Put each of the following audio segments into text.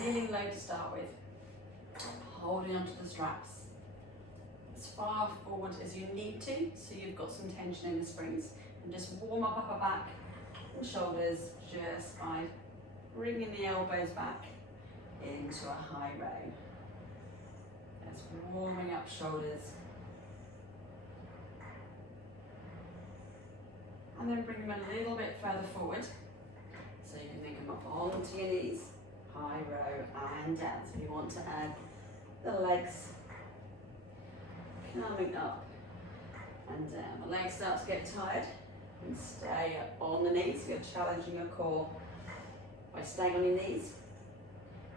kneeling low to start with, holding onto the straps as far forward as you need to, so you've got some tension in the springs, and just warm up upper back and shoulders just by bringing the elbows back into a high row. Just warming up shoulders. And then bring them a little bit further forward. So you can then come up onto your knees, high row and down. So you want to add the legs coming up and down. The legs start to get tired, and stay on the knees. You're challenging your core by staying on your knees.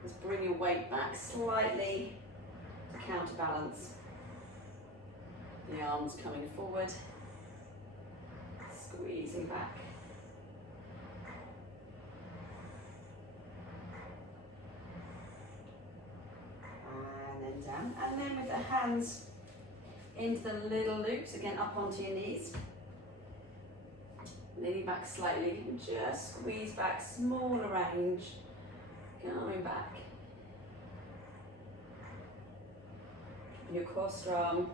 Just bring your weight back slightly to counterbalance. The arms coming forward, squeezing back. And then down. And then with the hands into the little loops, again up onto your knees. Leaning back slightly, and just squeeze back, smaller range, going back. Your core strong,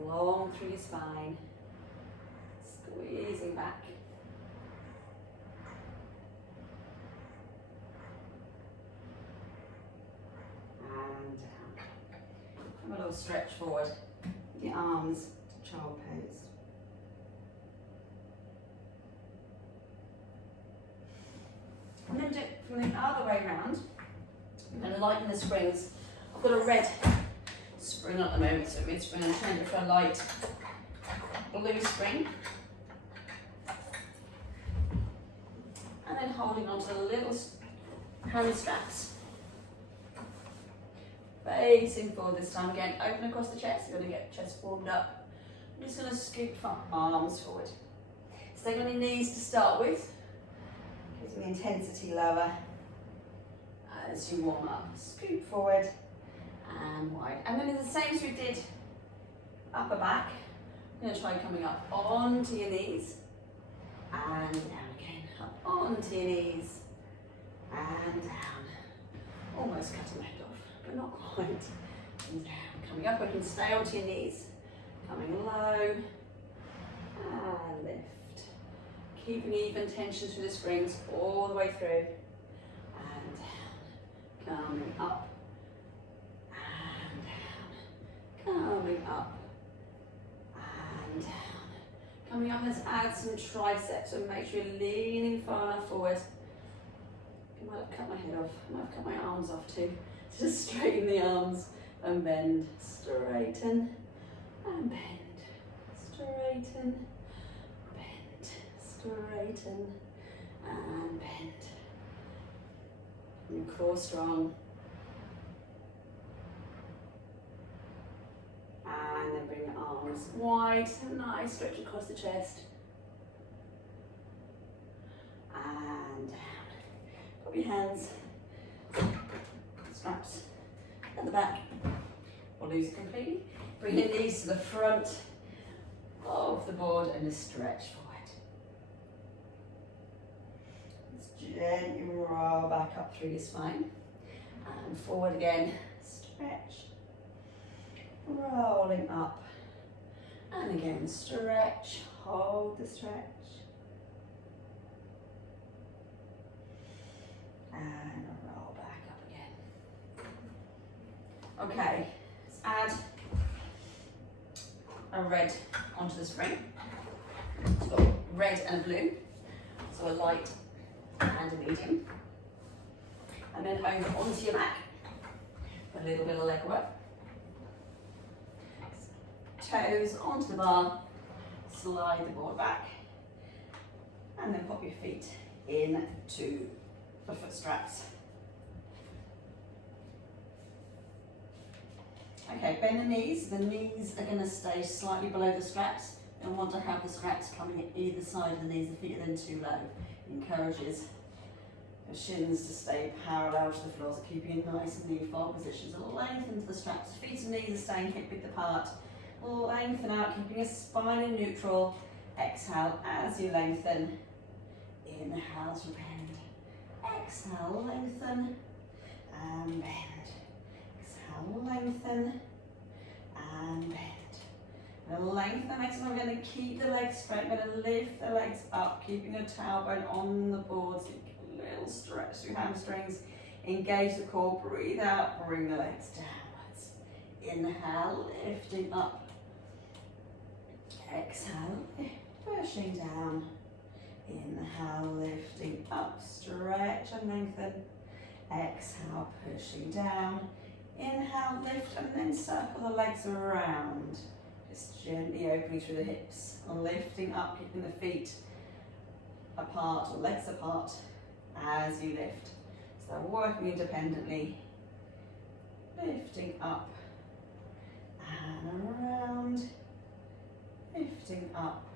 long through your spine, squeezing back. And down. Have a little stretch forward with your arms to child pose. And then do it from the other way around. I'm going to lighten the springs. I've got a red spring at the moment, so mid spring. I'm trying to go for a light blue spring. And then holding onto the little hand straps. Facing forward this time again. Open across the chest. You're going to get the chest warmed up. I'm just going to scoop arms forward. Stay on your knees to start with. Keeping the intensity lower as you warm up. Scoop forward and wide. And then it's the same as we did upper back. I'm going to try coming up onto your knees and down again. Up onto your knees and down. Almost cutting my head off, but not quite. And down. Coming up, we can stay onto your knees. Coming low and lift. Keeping even tension through the springs all the way through and down, coming up and down, coming up and down. Coming up, let's add some triceps and make sure you're leaning far enough forward. I might have cut my head off, I might have cut my arms off too. Just straighten the arms and bend, straighten and bend, straighten. Straighten and bend. Your core strong. And then bring your arms wide. Nice stretch across the chest. And down. Put your hands, straps at the back. Or lose it completely. Bring your knees to the front of the board and just stretch forward. Gently roll back up through your spine and forward again, stretch, rolling up and again stretch, hold the stretch and roll back up again. Okay, let's add a red onto the spring. It's got red and blue, so a light and a medium, and then over onto your back, a little bit of leg work, toes onto the bar, slide the board back, and then pop your feet into the foot straps. Okay, bend the knees are going to stay slightly below the straps. You don't want to have the straps coming at either side of the knees, the feet are then too low. Encourages your shins to stay parallel to the floor, so keeping a nice knee fold position. So lengthen to the straps, feet and knees are staying hip width apart. Lengthen out, keeping your spine in neutral. Exhale as you lengthen. Inhale to bend. exhale, lengthen, and bend. Exhale, lengthen, and bend. And lengthen the legs, and I'm going to keep the legs straight. I'm going to lift the legs up, keeping your tailbone on the board, so you get a little stretch through hamstrings. Engage the core, breathe out, bring the legs downwards. Inhale, lifting up. Exhale, pushing down. Inhale, lifting up, stretch and lengthen. Exhale, pushing down. Inhale, lift, and then circle the legs around. Just gently opening through the hips and lifting up, keeping the feet apart, or legs apart as you lift. So working independently, lifting up and around, lifting up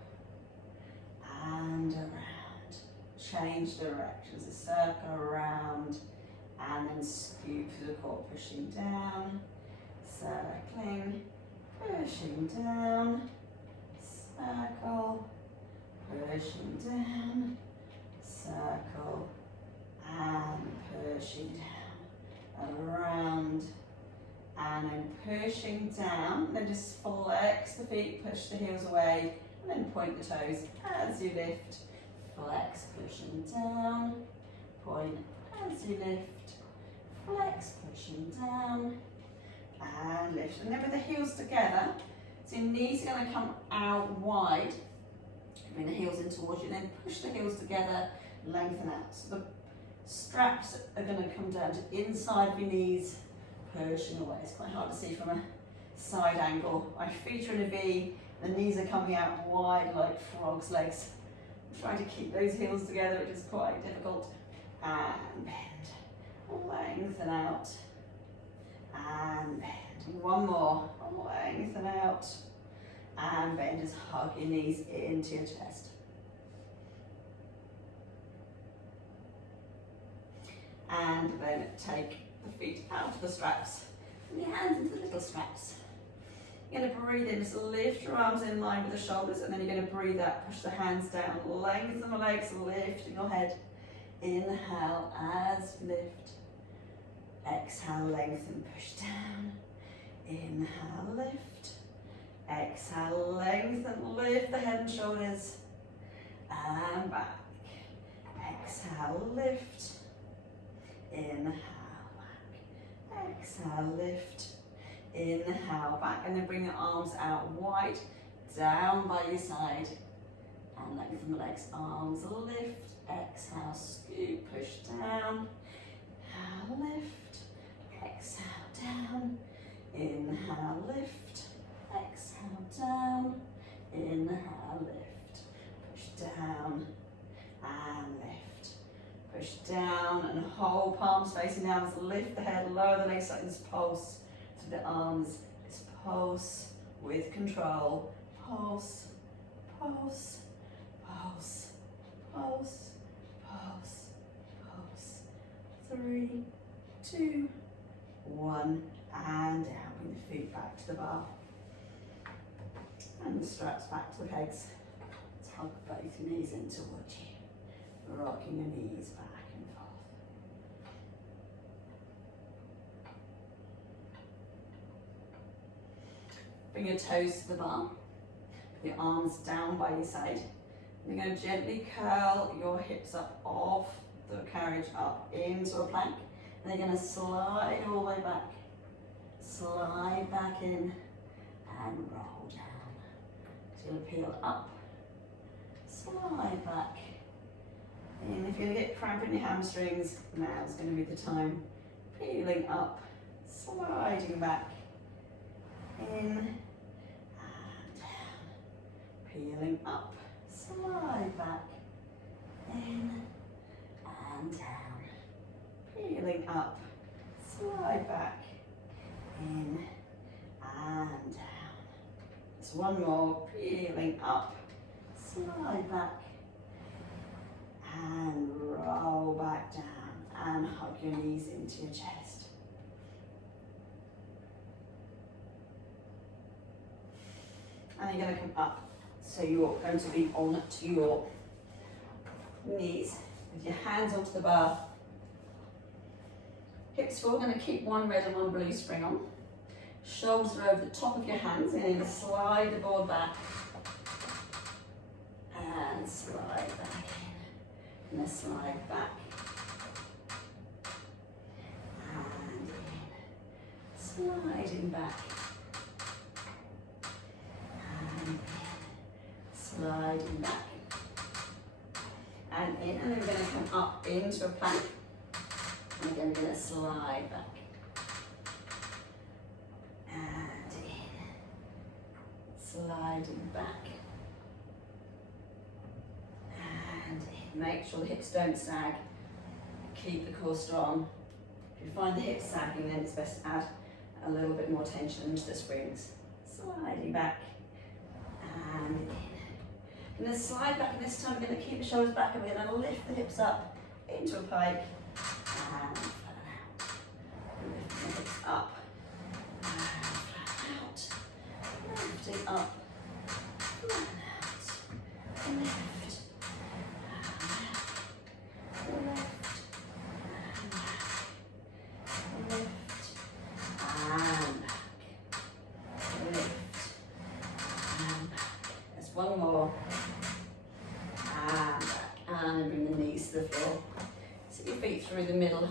and around. Change directions, a circle around and then scoop through the core, pushing down, circling, pushing down, circle, pushing down, circle, and pushing down, around, and then pushing down, then just flex the feet, push the heels away, and then point the toes as you lift, flex, pushing down, point as you lift, flex, pushing down, and lift. And then with the heels together, so your knees are going to come out wide, bring the heels in towards you, then push the heels together, lengthen out. So the straps are going to come down to inside of your knees, pushing away. It's quite hard to see from a side angle. My feet are in a V, the knees are coming out wide like frog's legs. I'm trying to keep those heels together, which is quite difficult. And bend, lengthen out, and bend. One more, lengthen out, and bend. Just hug your knees into your chest. And then take the feet out of the straps and your hands into the little straps. You're going to breathe in, just lift your arms in line with the shoulders, and then you're going to breathe out, push the hands down, lengthen the legs, lifting your head. Inhale as you lift. Exhale, lengthen, push down. Inhale, lift. Exhale, lengthen, lift the head and shoulders. And back. Exhale, lift. Inhale, back. Exhale, lift. Inhale, back. And then bring your arms out wide, down by your side. And lengthen the legs, arms lift. Exhale, scoop, push down. Inhale, lift. Exhale, down. Inhale, lift. Exhale, down. Inhale, lift. Push down and lift. Push down and hold, palms facing down. Just lift the head, lower the legs, like this pulse through the arms. This pulse with control. Pulse, pulse, pulse, pulse, pulse, pulse. 3, 2, 1, and down. Bring the feet back to the bar. And the straps back to the pegs. Tug both knees in towards you. Rocking your knees back and forth. Bring your toes to the bar. Put your arms down by your side. You're going to gently curl your hips up off the carriage up into a plank. And they're going to slide all the way back. Slide back in and roll down. So you're going to peel up. Slide back. And if you're going to get cramp in your hamstrings, now's going to be the time. Peeling up, sliding back, in and down. Peeling up, slide back, in and down. Peeling up, slide back, in and down. Just one more, peeling up, slide back, and roll back down and hug your knees into your chest. And you're going to come up. So you're going to be on to your knees with your hands onto the bar, Hips forward, we're going to keep one red and one blue spring on. Shoulders are over the top of your hands, and then slide the board back. And slide back in. And then slide back. And in. Sliding back. And in. Sliding back. And in. And then we're going to come up into a plank. And again, we're going to slide back. And in. Sliding back. And in. Make sure the hips don't sag. Keep the core strong. If you find the hips sagging, then it's best to add a little bit more tension into the springs. Sliding back. And in. And then slide back, and this time we're going to keep the shoulders back, and we're going to lift the hips up into a pike. And flatten out. Lifting the hips up. And flatten out. Lifting up. Flatten out. Lift. And back. Lift. And back. Lift. And back. Lift. And back. There's one more. And back. And bring the knees to the floor. Sit your feet through the middle,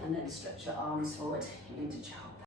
and then stretch your arms forward into child's